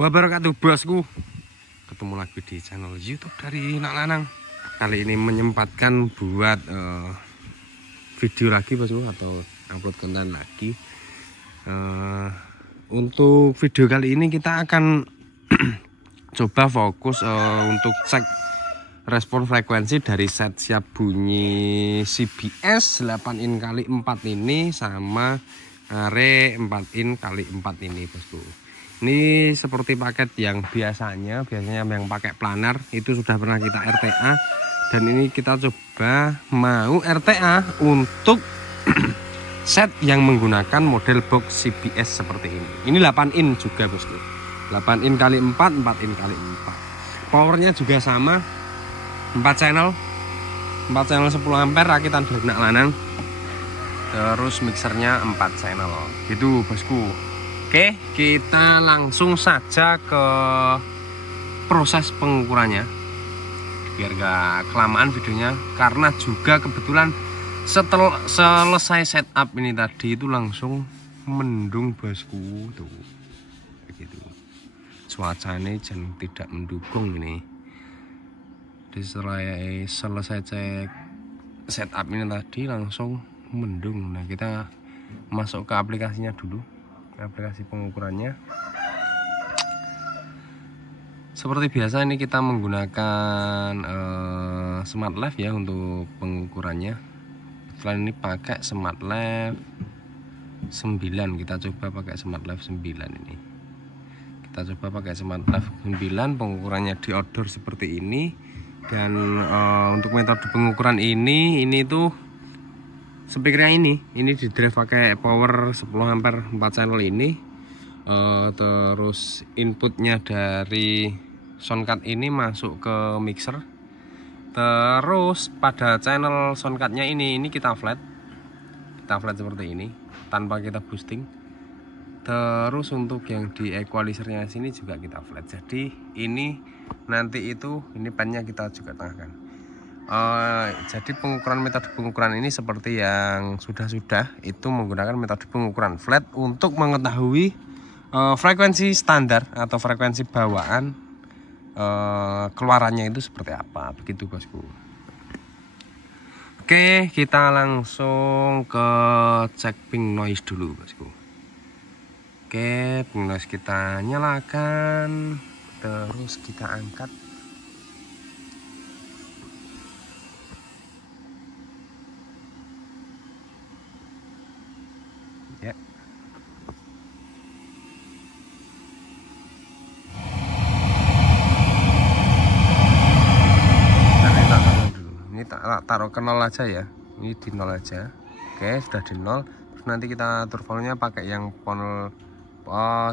wabarakatuh bosku. Ketemu lagi di channel YouTube dari Nak Lanang. Kali ini menyempatkan buat video lagi bosku, atau upload konten lagi. Untuk video kali ini kita akan coba fokus untuk cek respon frekuensi dari set siap bunyi CBS 8 in kali 4 ini sama Are 4 in kali 4 ini bosku. Ini seperti paket yang biasanya yang pakai planar itu sudah pernah kita RTA, dan ini kita coba mau RTA untuk set yang menggunakan model box CBS seperti ini. Ini 8 in juga bosku, 8 in kali 4, 4 in kali 4. Powernya juga sama, 4 channel 10 ampere rakitan dari Nak Lanang. Terus mixernya 4 channel gitu bosku. Oke, kita langsung saja ke proses pengukurannya biar gak kelamaan videonya, karena juga kebetulan setelah selesai setup ini tadi itu langsung mendung bosku tuh begitu. Cuacanya jangan tidak mendukung ini. Jadi setelah selesai cek setup ini tadi langsung mendung. Nah, kita masuk ke aplikasinya dulu, aplikasi pengukurannya. Seperti biasa ini kita menggunakan Smart Live ya untuk pengukurannya. Kebetulan ini pakai Smart Live 9. Kita coba pakai Smart Live 9 ini. Kita coba pakai Smart Live 9, pengukurannya di outdoor seperti ini. Dan untuk metode pengukuran ini tuh speakernya ini di drive pakai power 10 ampere 4 channel ini. Terus inputnya dari soundcard ini masuk ke mixer. Terus pada channel soundcardnya ini kita flat seperti ini tanpa kita boosting. Terus untuk yang di equalizernya sini juga kita flat. Jadi ini nanti ini pennya kita juga tengahkan. Jadi metode pengukuran ini seperti yang sudah itu menggunakan metode pengukuran flat untuk mengetahui frekuensi standar atau frekuensi bawaan keluarannya itu seperti apa begitu bosku. Oke, kita langsung ke cek ping noise dulu bosku. Oke, ping noise kita nyalakan, terus kita angkat. Ya. Ini taruh ke 0 aja ya. Ini di 0 aja. Oke, sudah di 0. Terus nanti kita atur volume-nya pakai yang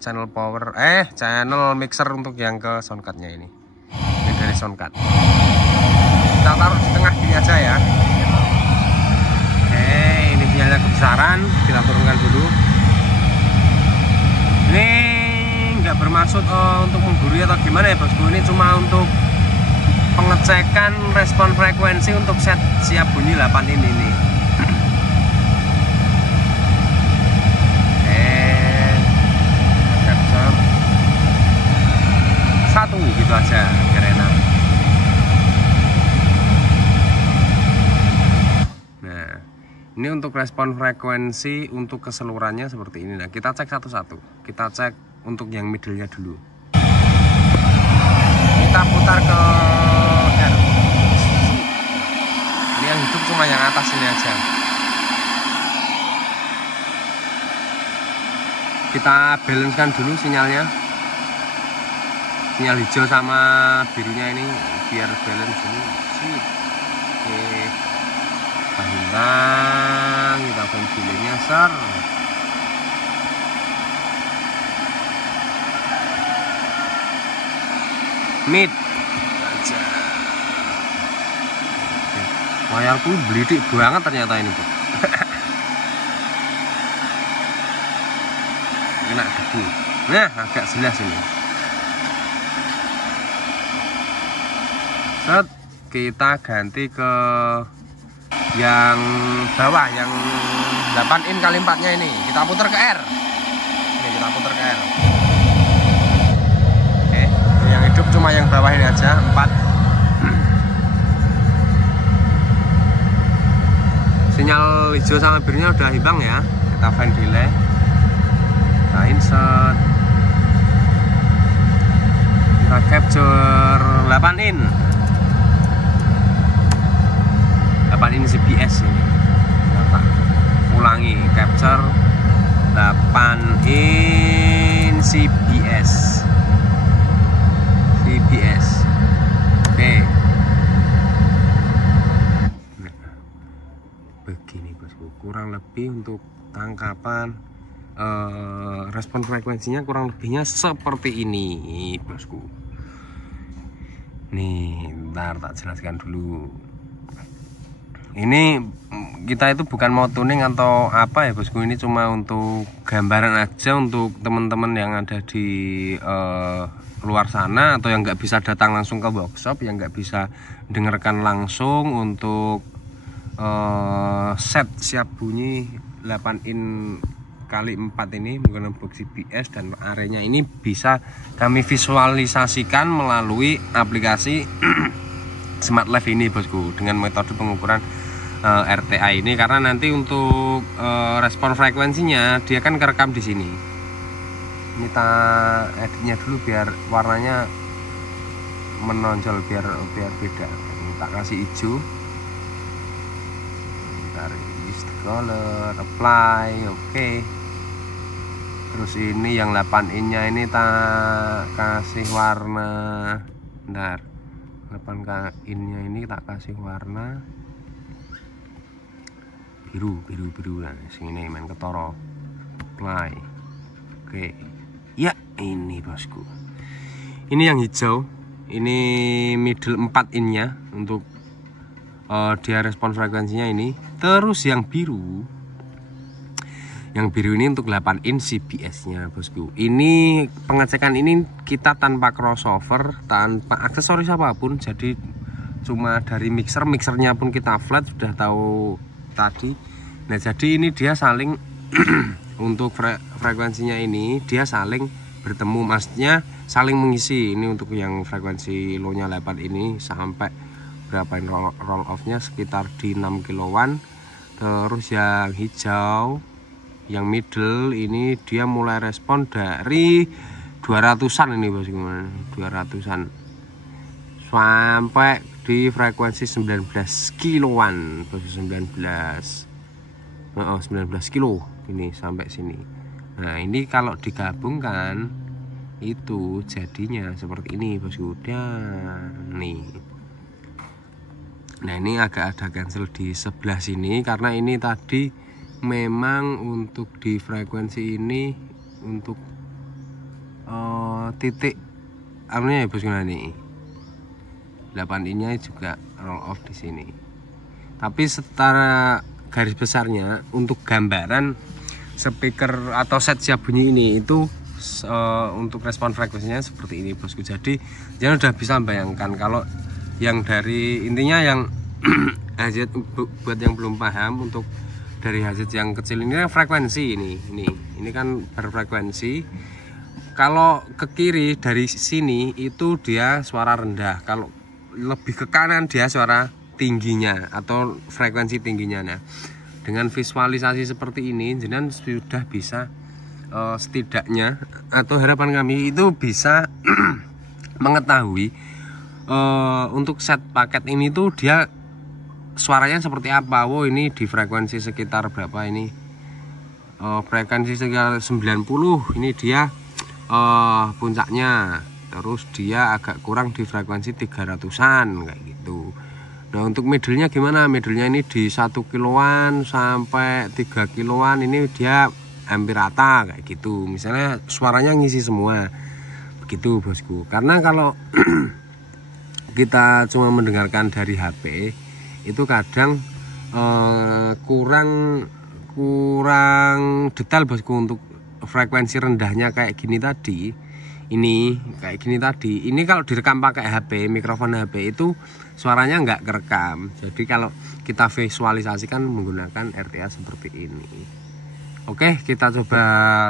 channel power channel mixer untuk yang ke soundcardnya ini dari soundcard. Kita taruh di tengah gini aja ya. Oke, ini sinyalnya kebesaran, kita turunkan dulu. Ini nggak bermaksud untuk menggurui atau gimana ya bosku, ini cuma untuk pengecekan respon frekuensi untuk set siap bunyi 8 ini. Capture 1 gitu aja biar enak. Nah, ini untuk respon frekuensi untuk keseluruhannya seperti ini. Nah, kita cek satu-satu. Kita cek untuk yang middle-nya dulu. Kita putar ke R. Ini yang hidup cuma yang atas ini aja. Kita balancekan dulu sinyalnya. Sinyal hijau sama birunya ini biar balance dulu. Sip. Oke. Tahan, kita ventilenya ser. Mid aja. Wayarku belidik banget ternyata ini bro. Kena debu. Nah, agak jelas ini. Set, kita ganti ke yang bawah, yang 8 in kali 4 nya ini. Kita putar ke R. Ini kita putar ke R. cuma yang bawah ini aja 4. Sinyal hijau sama birunya udah hilang ya. Kita fan delay, kita insert, kita capture 8 in CBS ini. Kita ulangi, capture 8 in CBS. Oke. Begini bosku, kurang lebih untuk tangkapan respon frekuensinya kurang lebihnya seperti ini bosku. Nih, ntar tak jelaskan dulu. Ini kita itu bukan mau tuning atau apa ya bosku, ini cuma untuk gambaran aja untuk teman-teman yang ada di luar sana atau yang nggak bisa datang langsung ke workshop, yang nggak bisa dengarkan langsung untuk set siap bunyi 8 in kali 4 ini menggunakan box CBS, dan areanya ini bisa kami visualisasikan melalui aplikasi Smart Live ini bosku, dengan metode pengukuran RTA ini, karena nanti untuk respon frekuensinya dia kan kerekam di sini. Ini kita editnya dulu biar warnanya menonjol, biar beda. Tak kasih hijau, tarik color, apply, oke. Terus ini yang 8 in nya ini tak kasih warna, bentar, 8 in nya ini tak kasih warna biru nah, sini main ketoro, apply, oke. Ya ini bosku, ini yang hijau, ini middle 4 in nya untuk dia respon frekuensinya ini. Terus yang biru ini untuk 8 in CBS nya bosku. Ini pengecekan ini kita tanpa crossover, tanpa aksesoris apapun, jadi cuma dari mixernya pun kita flat, sudah tahu tadi. Nah jadi ini dia saling untuk frekuensinya ini dia saling bertemu, maksudnya saling mengisi. Ini untuk yang frekuensi low nya 8 ini sampai berapa ini roll off nya sekitar di 6 kiloan. Terus yang hijau yang middle ini dia mulai respon dari 200-an ini bosku, 200-an sampai di frekuensi 19 kiloan bosku, 19 kilo ini sampai sini. Nah ini kalau digabungkan itu jadinya seperti ini bosku. Dan nih, nah ini agak ada cancel di sebelah sini karena ini tadi memang untuk di frekuensi ini untuk titik anunya ya bosku. Nah nih 8 in nya juga roll off di sini, tapi setara garis besarnya untuk gambaran speaker atau set siap bunyi ini itu untuk respon frekuensinya seperti ini bosku. Jadi jangan udah bisa bayangkan kalau yang dari intinya yang HZ, buat yang belum paham, untuk dari HZ yang kecil ini frekuensi ini kan berfrekuensi. Kalau ke kiri dari sini itu dia suara rendah, kalau lebih ke kanan dia suara tingginya atau frekuensi tingginya. Nah dengan visualisasi seperti ini jenengan sudah bisa setidaknya, atau harapan kami itu bisa mengetahui untuk set paket ini tuh dia suaranya seperti apa. Wow, ini di frekuensi sekitar berapa ini, frekuensi sekitar 90 ini dia puncaknya. Terus dia agak kurang di frekuensi 300-an kayak gitu. Nah untuk middle-nya gimana? Middle-nya ini di 1 kiloan sampai 3 kiloan ini dia hampir rata kayak gitu. Misalnya suaranya ngisi semua begitu bosku. Karena kalau kita cuma mendengarkan dari HP itu kadang kurang detail bosku. Untuk frekuensi rendahnya kayak gini tadi, ini kalau direkam pakai HP, mikrofon HP itu suaranya nggak kerekam. Jadi kalau kita visualisasikan menggunakan RTA seperti ini. Oke, kita coba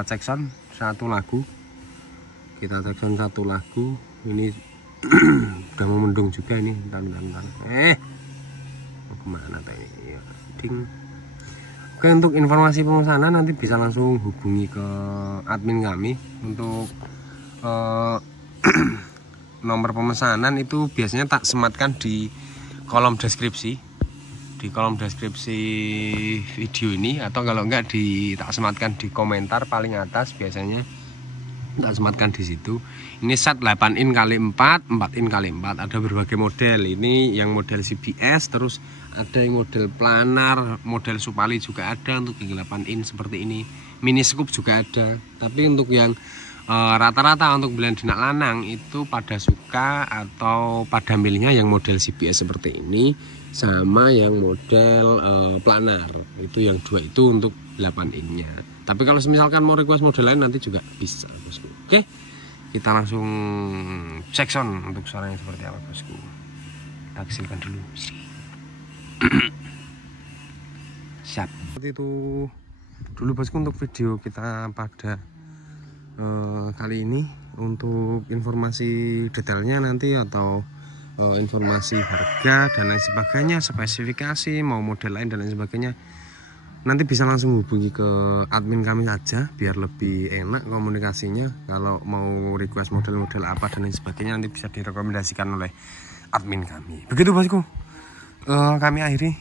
cek sound satu lagu. Ini Udah mau mendung juga ini. Bentar. Mau kemana tadi? Ding. Oke, untuk informasi pemesanan nanti bisa langsung hubungi ke admin kami untuk nomor pemesanan itu biasanya tak sematkan di kolom deskripsi. Di kolom deskripsi video ini, atau kalau enggak tak sematkan di komentar paling atas, biasanya tak sematkan di situ. Ini set 8 in kali 4 in kali 4, ada berbagai model. Ini yang model CBS, terus ada yang model planar, model supali juga ada untuk yang 8 in seperti ini. Mini scoop juga ada. Tapi untuk yang rata-rata untuk belian dinak lanang itu pada suka atau pada milihnya yang model CBS seperti ini, sama yang model planar. Itu yang dua itu untuk 8 in-nya. Tapi kalau misalkan mau request model lain nanti juga bisa, bosku. Oke, kita langsung cek sound untuk suaranya seperti apa, bosku. Kita kecilkan dulu. Siap. Seperti itu dulu, bosku, untuk video kita pada kali ini. Untuk informasi detailnya nanti, atau informasi harga dan lain sebagainya, spesifikasi mau model lain dan lain sebagainya, nanti bisa langsung hubungi ke admin kami saja biar lebih enak komunikasinya. Kalau mau request model-model apa dan lain sebagainya nanti bisa direkomendasikan oleh admin kami. Begitu, bosku. Kami akhiri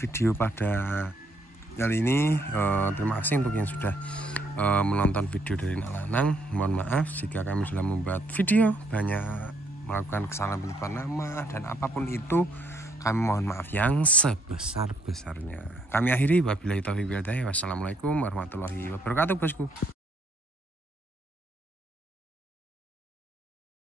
video pada kali ini. Terima kasih untuk yang sudah menonton video dari Nak Lanang. Mohon maaf jika kami sudah membuat video banyak melakukan kesalahan penyebutan nama dan apapun itu, kami mohon maaf yang sebesar-besarnya. Kami akhiri, wabillahi taufiq wal hidayah. Wassalamualaikum warahmatullahi wabarakatuh, bosku.